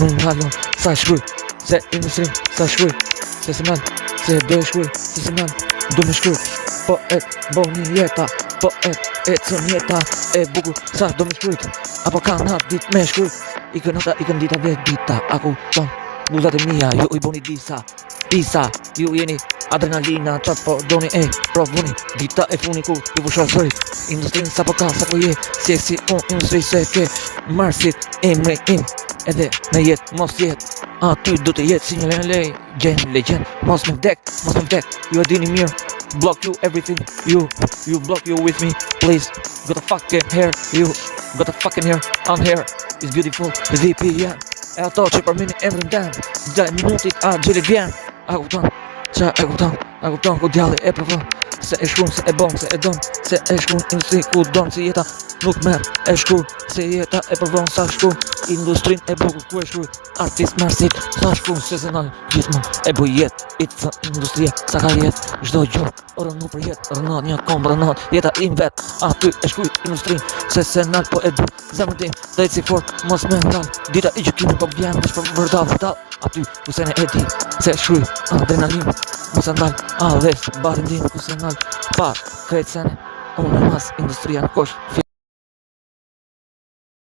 Nuk ngalon sa shkruj, se industri sa shkruj, se semen, se do e shkruj, se semen, do me shkruj. Po e boni jeta, po e cën jeta, e bukur sa do me shkrujt. Apo ka nga dit me shkruj, ikën dita dhe dita, aku ton, buzat e mija, ju i boni disa, ju jeni adrenalina, qa po doni e provoni, dita e funi ku ju pushon sëri. Industrin sa po ka, sa po je, si unë industri se ke marsit emri im, edhe me jet, mos jet, aty do të jetë si një legend, mos me vdek, ju e dini mirë, block you everything, you block you with me, please, got a fucking hair, you got a fucking hair, I'm here, it's beautiful, it's VPN, e ato që për mini emrin den, 2 minutit a gjeli vjen, a kupton, ku djalli e provon, se e shkun, se e bon, se e don, se e shkun, industri ku don, si jeta nuk merr, e shkun, se jeta e provon, sa shkun, industrin e bukur ku e shkruj, artist marsit, sa shkun, se zënal, gjithmon, e buj jet, it's industria, sa ka jet, çdo gjë, rënu për jet, rënat një kom, rënat, jeta im vet, aty e shkruj industrin, se senal po e du, zemrën tim, dhe si fort, mos me ngal, dita i gjykimit po vjen, veç për vërdal, aty ku se ne e di, se shkruj, adrenalin, mos e ndal, a dhes, barin din, ku se nal, pa, krejt sene, unë e mas, industria në kosh,